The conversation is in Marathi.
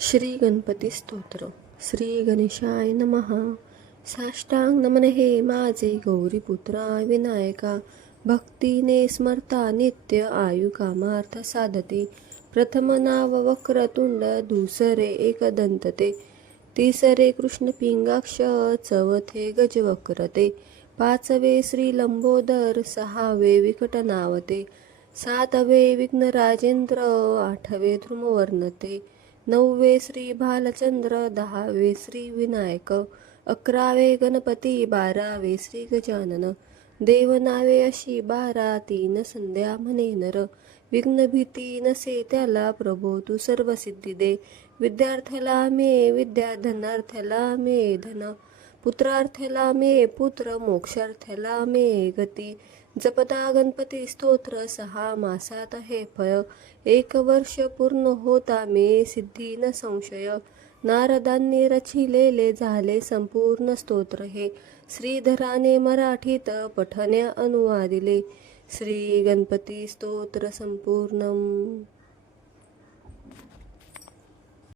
श्री गणपती स्तोत्र. श्री गणेशाय नमः. साष्टांग नमन हे माझे गौरीपुत्रा विनायका. भक्तीने स्मरता नित्य आयु कामार्थ साधते. प्रथम नाव वक्रतुंड, दुसरे एकदंतते, तिसरे कृष्ण पिंगाक्ष, चौथे गजवक्रते, पाचवे श्री लंबोदर, सहावे विकट नावते, सातवे विघ्न राजेंद्र, आठवे ध्रुमवर्णते, नववे श्री भालचंद्र, दहावे श्री विनायक, अकरावे गणपती, बारावे श्री गजानन. देवनावे अशी 12, 3 संध्या म्हणे नर. विघ्न भीती नसे त्याला, प्रभो तू सर्व सिद्धी दे. विद्यार्थ्याला मे विद्या, धनार्थ्याला मे धन, पुत्रार्थ्याला मे पुत्र, मोक्षार्थ्याला मे गती. जपता गणपती स्तोत्र, 6 मासात हे फळ. 1 वर्ष पूर्ण होता मे सिद्धी न संशय. नारदांनी रचिलेले झाले संपूर्ण स्तोत्र हे. श्रीधराने मराठीत पठण्या अनुवादिले. श्री गणपती स्तोत्र संपूर्णम.